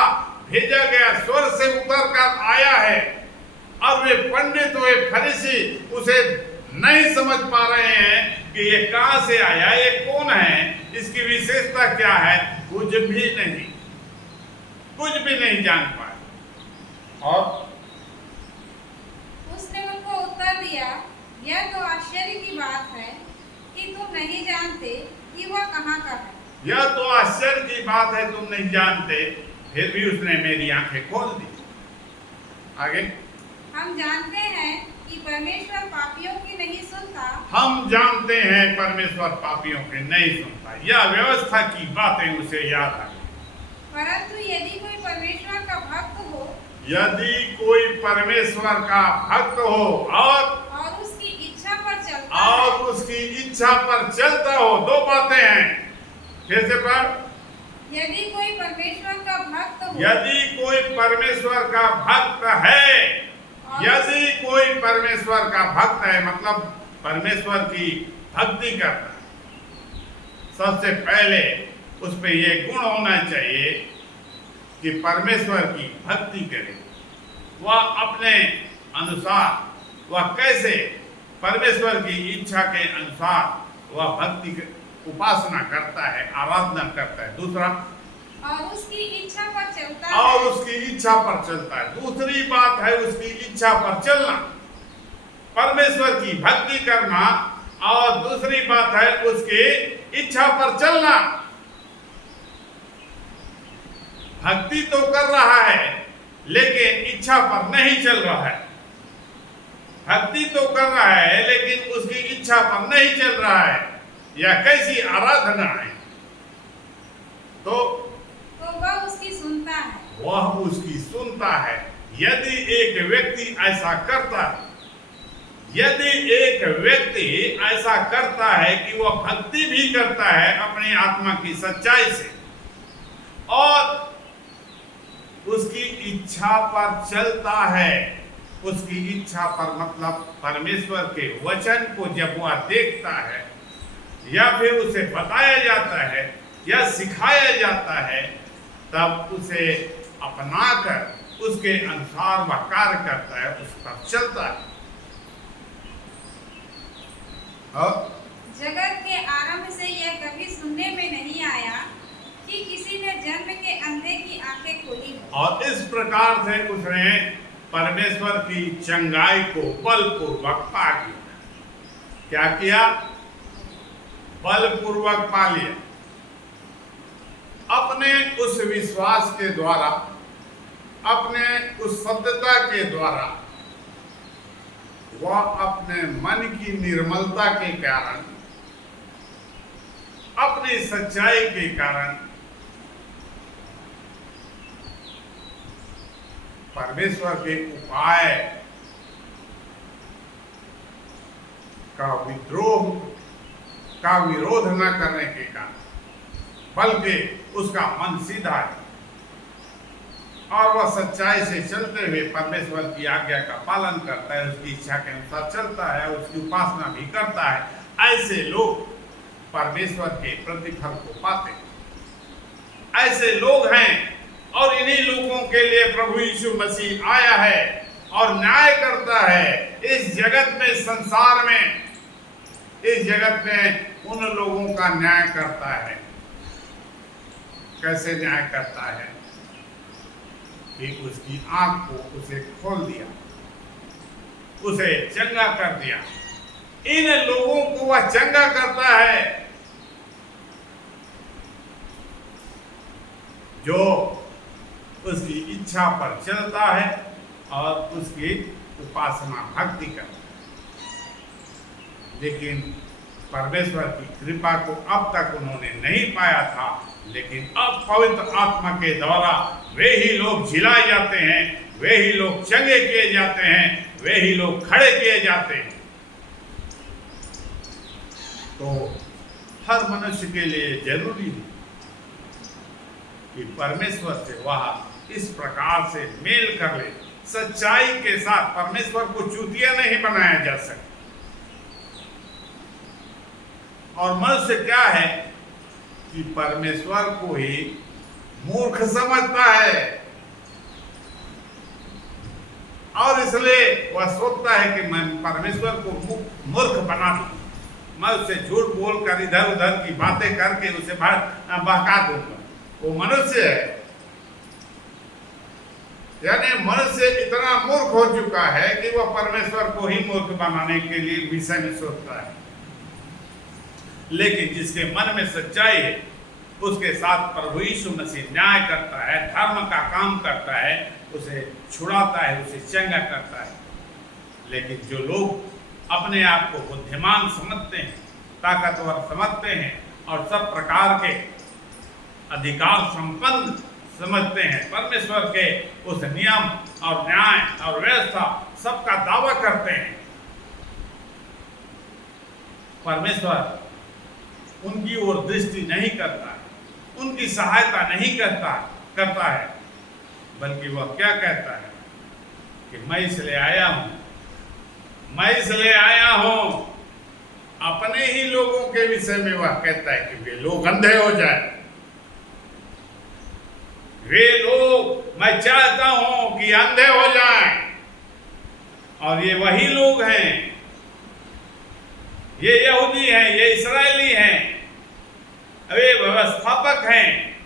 भेजा गया, स्वर्ग से उतर कर आया है। और वे पंडित, वे फरीसी उसे नहीं समझ पा रहे हैं कि ये कहां से आया, ये कौन है, इसकी विशेषता क्या है, कुछ भी नहीं जान पाए। और उसने उनको उत्तर दिया, यह तो आश्चर्य की बात है कि तुम नहीं जानते कि वह कहाँ का है। यह तो आश्चर्य की बात है, तुम नहीं जानते, फिर भी उसने मेरी आंखें खोल दी। आगे, हम जानते हैं कि परमेश्वर पापियों की नहीं सुनता। हम जानते हैं परमेश्वर पापियों की नहीं सुनता। यह व्यवस्था की बातें उसे याद आ गई। परंतु यदि कोई परमेश्वर का भक्त हो, यदि कोई परमेश्वर का भक्त हो और उसकी इच्छा पर चलता हो, दो बातें हैं, फिर से पढ़। यदि कोई परमेश्वर का भक्त हो, यदि कोई परमेश्वर का भक्त है, यदि कोई परमेश्वर का भक्त है मतलब परमेश्वर की भक्ति करता है, सबसे पहले उस पे ये गुण होना चाहिए कि परमेश्वर की भक्ति करे। वह अपने अनुसार, वह कैसे परमेश्वर की इच्छा के अनुसार वह भक्ति उपासना करता है, आराधना करता है। दूसरा, और उसकी इच्छा पर चलता है। दूसरी बात है उसकी इच्छा पर चलना, परमेश्वर की भक्ति करना, और दूसरी बात है उसकी इच्छा पर चलना। भक्ति तो कर रहा है लेकिन इच्छा पर नहीं चल रहा है। भक्ति तो कर रहा है लेकिन उसकी इच्छा पर नहीं चल रहा है। यह कैसी आराधना है? तो वह उसकी सुनता है। वह उसकी सुनता है। यदि एक व्यक्ति ऐसा करता है, यदि एक व्यक्ति ऐसा करता है कि वह भक्ति भी करता है अपनी आत्मा की सच्चाई से और उसकी इच्छा पर चलता है, उसकी इच्छा पर मतलब परमेश्वर के वचन को जब वह देखता है या फिर उसे बताया जाता है या सिखाया जाता है, तब उसे अपनाकर उसके अनुसार वह कार्य करता है, उस पर चलता है। और जगत के आरंभ से यह कभी सुनने में नहीं आया कि किसी ने जन्म के अंधे की आंखें खोली हो। और इस प्रकार से उसने परमेश्वर की चंगाई को बलपूर्वक पा लिया। क्या किया? बलपूर्वक पा लिया। अपने उस विश्वास के द्वारा, अपने उस सत्यता के द्वारा, वह अपने मन की निर्मलता के कारण, अपनी सच्चाई के कारण परमेश्वर के उपाय का विरोध न करने के कारण, बल्कि उसका मन सीधा है और वह सच्चाई से चलते हुए परमेश्वर की आज्ञा का पालन करता है, उसकी इच्छा के अनुसार चलता है, उसकी उपासना भी करता है। ऐसे लोग परमेश्वर के प्रतिफल को पाते हैं। ऐसे लोग हैं और इन्हीं लोगों के लिए प्रभु यीशु मसीह आया है और न्याय करता है इस जगत में, संसार में। इस जगत में उन लोगों का न्याय करता है। कैसे न्याय करता है? कि उसकी आंख को उसे खोल दिया, उसे चंगा कर दिया। इन लोगों को वह चंगा करता है जो उसकी इच्छा पर चलता है और उसकी उपासना भक्ति करता है। लेकिन परमेश्वर की कृपा को अब तक उन्होंने नहीं पाया था, लेकिन अब पवित्र आत्मा के द्वारा वे ही लोग जिलाए जाते हैं, वे ही लोग चंगे किए जाते हैं, वे ही लोग खड़े किए जाते हैं। तो हर मनुष्य के लिए जरूरी है कि परमेश्वर से वह इस प्रकार से मेल कर ले, सच्चाई के साथ। परमेश्वर को चूतिया नहीं बनाया जा सकता। और मनुष्य क्या है कि परमेश्वर को ही मूर्ख समझता है, और इसलिए वह सोचता है कि मैं परमेश्वर को मूर्ख बना दूं, मैं उससे झूठ बोलकर इधर उधर की बातें करके उसे बहका दूंगा। वो मनुष्य है, यानी मनुष्य इतना मूर्ख हो चुका है कि वह परमेश्वर को ही मूर्ख बनाने के लिए विषय में सोचता है। लेकिन जिसके मन में सच्चाई है, उसके साथ प्रभु यीशु मसीह न्याय करता है, धर्म का काम करता है, उसे छुड़ाता है, उसे चंगा करता है। लेकिन जो लोग अपने आप को बुद्धिमान समझते हैं, ताकतवर समझते हैं और सब प्रकार के अधिकार संपन्न समझते हैं, परमेश्वर के उस नियम और न्याय और व्यवस्था सबका दावा करते हैं, परमेश्वर उनकी ओर दृष्टि नहीं करता है, उनकी सहायता नहीं करता है, बल्कि वह क्या कहता है कि मैं इसलिए आया हूं अपने ही लोगों के विषय में। वह कहता है कि वे लोग अंधे हो जाए, वे लोग मैं चाहता हूं कि अंधे हो जाएं। और ये वही लोग हैं, ये यहूदी हैं, ये इस्राएली हैं, वे व्यवस्थापक हैं,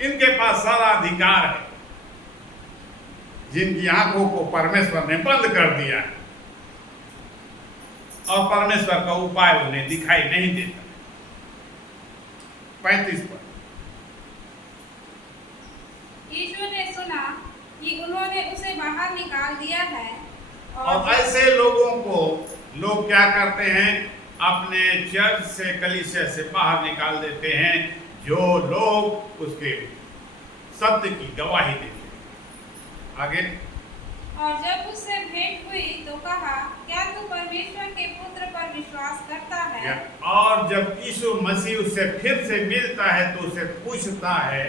इनके पास सारा अधिकार है, जिनकी आंखों को परमेश्वर ने बंद कर दिया है और परमेश्वर का उपाय उन्हें दिखाई नहीं देता। 35 पर यीशु ने सुना कि उन्होंने उसे बाहर निकाल दिया है, और ऐसे लोगों को लोग क्या करते हैं, अपने चर्च से, कलीसिया से बाहर निकाल देते हैं, जो लोग उसके सत्य की गवाही देते हैं। आगे, और जब उससे भेंट हुई तो कहा, क्या तू परमेश्वर के पुत्र पर विश्वास करता है? और जब यीशु मसीह उससे फिर से मिलता है तो उसे पूछता है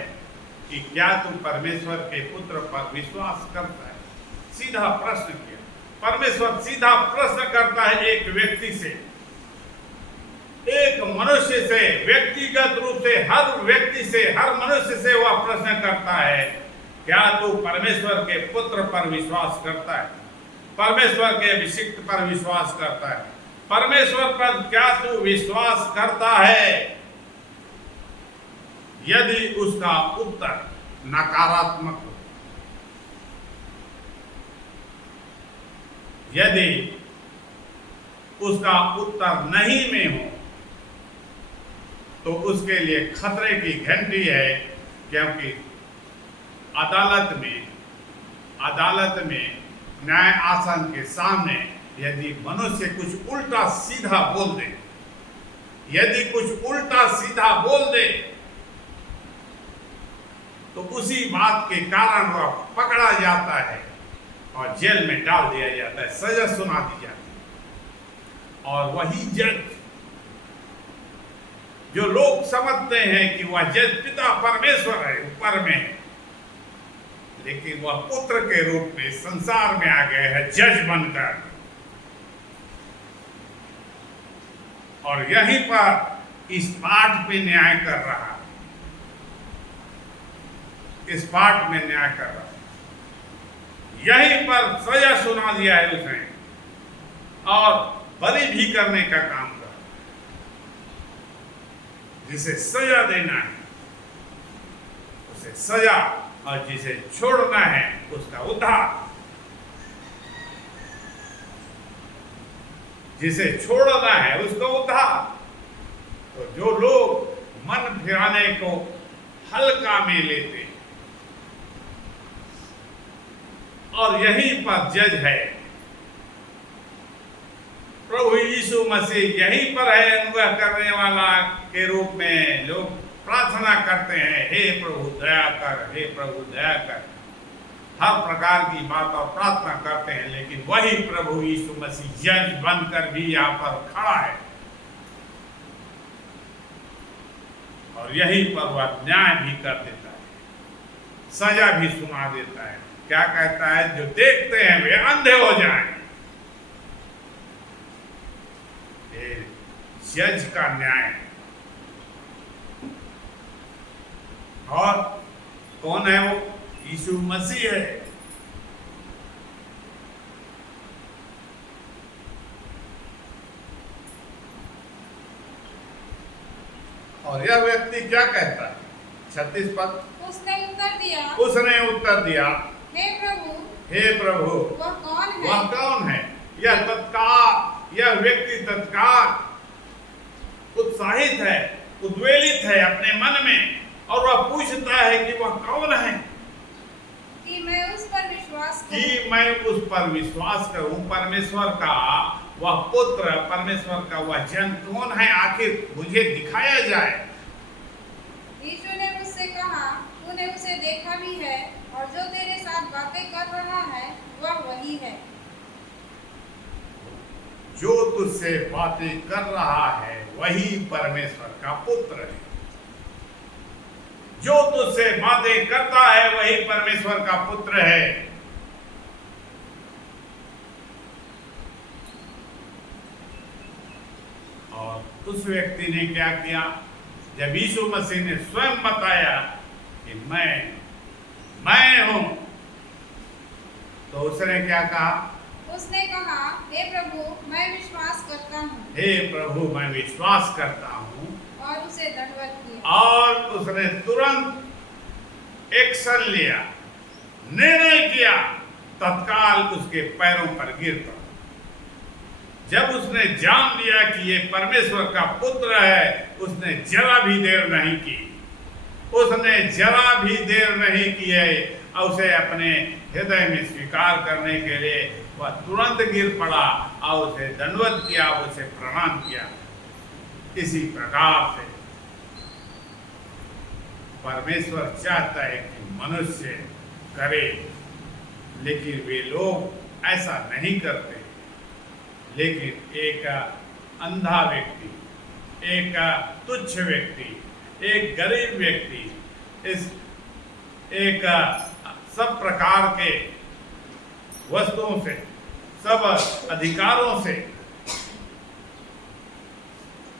कि क्या तू परमेश्वर के पुत्र पर विश्वास करता है? सीधा प्रश्न किया। परमेश्वर सीधा प्रश्न करता है एक व्यक्ति से, एक मनुष्य से, व्यक्तिगत रूप से हर व्यक्ति से, हर मनुष्य से वह प्रश्न करता है, क्या तू परमेश्वर के पुत्र पर विश्वास करता है? परमेश्वर के अभिषिक्त पर विश्वास करता है? परमेश्वर पर क्या तू विश्वास करता है? यदि उसका उत्तर नकारात्मक हो, यदि उसका उत्तर नहीं में हो, तो उसके लिए खतरे की घंटी है, क्योंकि अदालत में न्याय आसन के सामने यदि मनुष्य कुछ उल्टा सीधा बोल दे, यदि कुछ उल्टा सीधा बोल दे, तो उसी बात के कारण वह पकड़ा जाता है और जेल में डाल दिया जाता है, सजा सुना दी जाती है। और वही जज, जो लोग समझते हैं कि वह जज पिता परमेश्वर है, ऊपर में है, लेकिन वह पुत्र के रूप में संसार में आ गए हैं जज बनकर। और यहीं पर इस पाठ पे न्याय कर रहा है, इस पाठ में न्याय कर रहा है, यहीं पर सजा सुना दिया है उसने और बलि भी करने का काम कर, जिसे सजा देना है उसे सजा, और जिसे छोड़ना है उसका उद्धार। जिसे छोड़ना है उसका उद्धार। तो जो लोग मन फिराने को हल्का में लेते और यहीं पर जज है, प्रभु यीशु मसीह यहीं पर है अनुग्रह करने वाला के रूप में। लोग प्रार्थना करते हैं, हे प्रभु दया कर, हे प्रभु दया कर, हर प्रकार की बात और प्रार्थना करते हैं, लेकिन वही प्रभु यीशु मसीह जज बनकर भी यहाँ पर खड़ा है और यहीं पर वह न्याय भी कर देता है, सजा भी सुना देता है। क्या कहता है? जो देखते हैं वे अंधे हो जाएं। ये जज का न्याय। और कौन है वो? यीशु मसीह है। और यह व्यक्ति क्या कहता है? 36 पद। उसने उत्तर दिया, हे प्रभु, वह कौन है? यह व्यक्ति तत्काल उत्साहित है, उद्वेलित है अपने मन में, और वह पूछता है कि वह कौन है, कि मैं उस पर विश्वास करूं। परमेश्वर का वह पुत्र, परमेश्वर का वह जन कौन है, आखिर मुझे दिखाया जाए। यीशु ने मुझसे कहा, तूने उसे देखा भी है, और जो तेरे साथ बातें कर रहा है वह वही है। जो तुझसे बातें कर रहा है वही परमेश्वर का पुत्र है। जो तुझसे बातें करता है वही परमेश्वर का पुत्र है। और उस व्यक्ति ने क्या किया? जब यीशु मसीह ने स्वयं बताया कि मैं हूं, तो उसने क्या कहा? उसने कहा, हे प्रभु, मैं विश्वास करता हूं। हे प्रभु, मैं विश्वास करता हूं। और उसे दंडवत किया। और उसने तुरंत एक्शन लिया, निर्णय किया, तत्काल उसके पैरों पर गिर पड़ा। जब उसने जान लिया कि ये परमेश्वर का पुत्र है, उसने जरा भी देर नहीं की। और उसे अपने हृदय में स्वीकार करने के लिए वह तुरंत गिर पड़ा और उसे दंडवत किया, उसे प्रणाम किया। इसी प्रकार से परमेश्वर चाहता है कि मनुष्य करे, लेकिन वे लोग ऐसा नहीं करते। लेकिन एक अंधा व्यक्ति, एक तुच्छ व्यक्ति, एक गरीब व्यक्ति, एक सब प्रकार के वस्तुओं से, सब अधिकारों से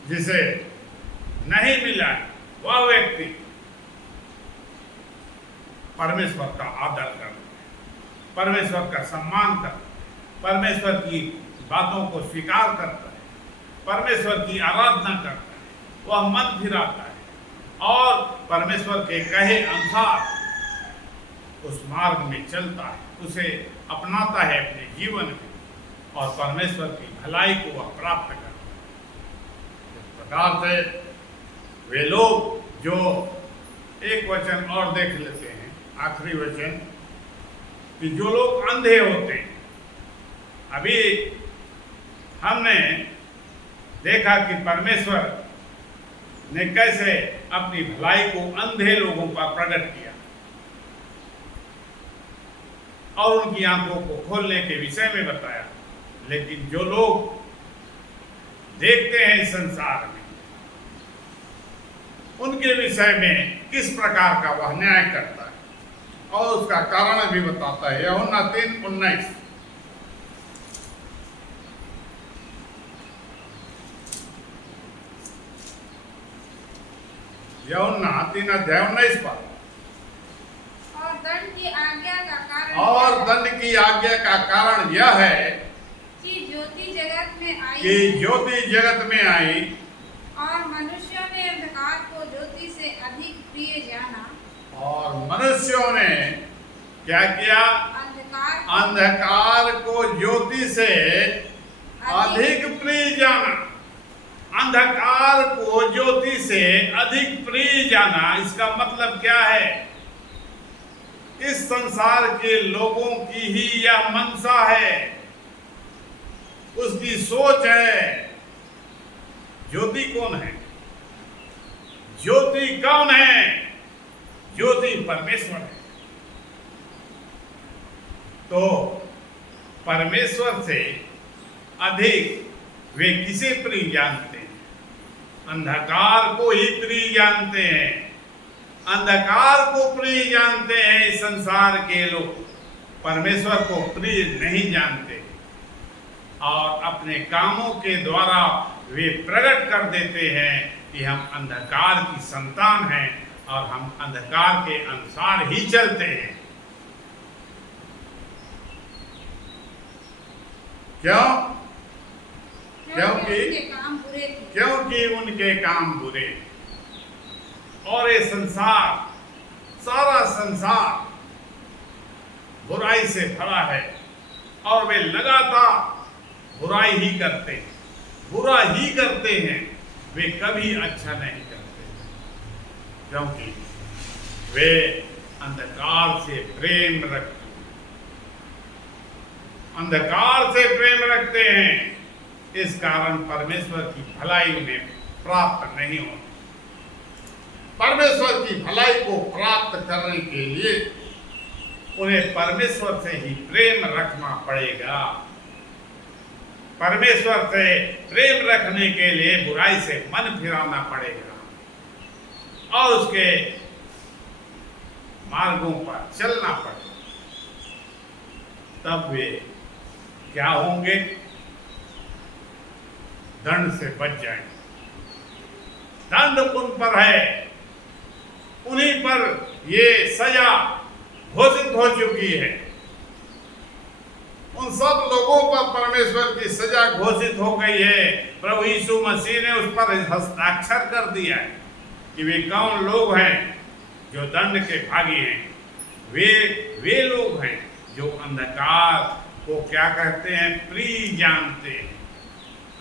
जिसे नहीं मिला, वह व्यक्ति परमेश्वर का आदर करता है, परमेश्वर का सम्मान करता है, परमेश्वर की बातों को स्वीकार करता है, परमेश्वर की आराधना करता है, वह मन फिराता है और परमेश्वर के कहे अनुसार उस मार्ग में चलता है, उसे अपनाता है अपने जीवन में और परमेश्वर की भलाई को वह प्राप्त करता है। इस प्रकार से वे लोग जो एक वचन और देख लेते हैं, आखिरी वचन, कि जो लोग अंधे होते हैं। अभी हमने देखा कि परमेश्वर ने कैसे अपनी भलाई को अंधे लोगों पर प्रकट किया और उनकी आंखों को खोलने के विषय में बताया। लेकिन जो लोग देखते हैं इस संसार में, उनके विषय में किस प्रकार का वह न्याय करता है और उसका कारण भी बताता है। यूहन्ना 3:19, यूहन्ना 3:19 पर। और दंड की आज्ञा का कारण यह है कि ज्योति जगत में आई और मनुष्यों ने अंधकार को ज्योति से अधिक प्रिय जाना। और मनुष्यों ने क्या किया? अंधकार को ज्योति से अधिक प्रिय जाना। अंधकार को ज्योति से अधिक प्रिय जाना, इसका मतलब क्या है? इस संसार के लोगों की ही यह मंशा है उसकी सोच है। ज्योति कौन है? ज्योति कौन है? ज्योति परमेश्वर है। तो परमेश्वर से अधिक वे किसे प्रिय जानते हैं? अंधकार को ही प्रिय जानते हैं। अंधकार को प्रिय जानते हैं इस संसार के लोग, परमेश्वर को प्रिय नहीं जानते। और अपने कामों के द्वारा वे प्रकट कर देते हैं कि हम अंधकार की संतान हैं और हम अंधकार के अनुसार ही चलते हैं। क्यों? क्योंकि उनके काम बुरे और ये संसार, सारा संसार बुराई से भरा है और वे लगातार बुराई ही करते हैं, बुरा ही करते हैं। वे कभी अच्छा नहीं करते, क्योंकि वे अंधकार से प्रेम रखते हैं। अंधकार से प्रेम रखते हैं, इस कारण परमेश्वर की भलाई उन्हें प्राप्त नहीं होती। परमेश्वर की भलाई को प्राप्त करने के लिए उन्हें परमेश्वर से ही प्रेम रखना पड़ेगा। परमेश्वर से प्रेम रखने के लिए बुराई से मन फिराना पड़ेगा और उसके मार्गों पर चलना पड़ेगा। तब वे क्या होंगे? दंड से बच जाएंगे। दंड उन पर है, उन्हीं पर ये सजा घोषित हो चुकी है। उन सब लोगों पर परमेश्वर की सजा घोषित हो गई है। प्रभु यीशु मसीह ने उस पर हस्ताक्षर कर दिया है कि वे कौन लोग हैं जो दंड के भागी हैं। वे लोग हैं जो अंधकार को क्या कहते हैं? प्रिय जानते हैं।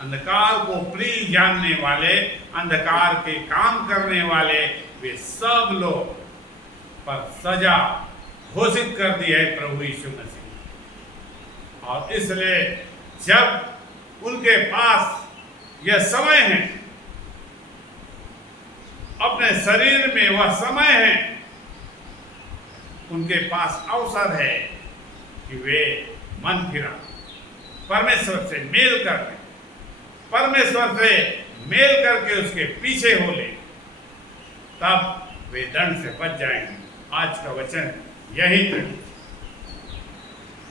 अंधकार को प्रिय जानने वाले, अंधकार के काम करने वाले, वे सब लोग पर सजा घोषित कर दी है प्रभु यीशु मसीह। और इसलिए जब उनके पास यह समय है, अपने शरीर में वह समय है, उनके पास अवसर है कि वे मन फिरा परमेश्वर से मेल कर लें, परमेश्वर से मेल करके उसके पीछे हो ले, तब वे दंड से बच जाएंगे। आज का वचन यही है।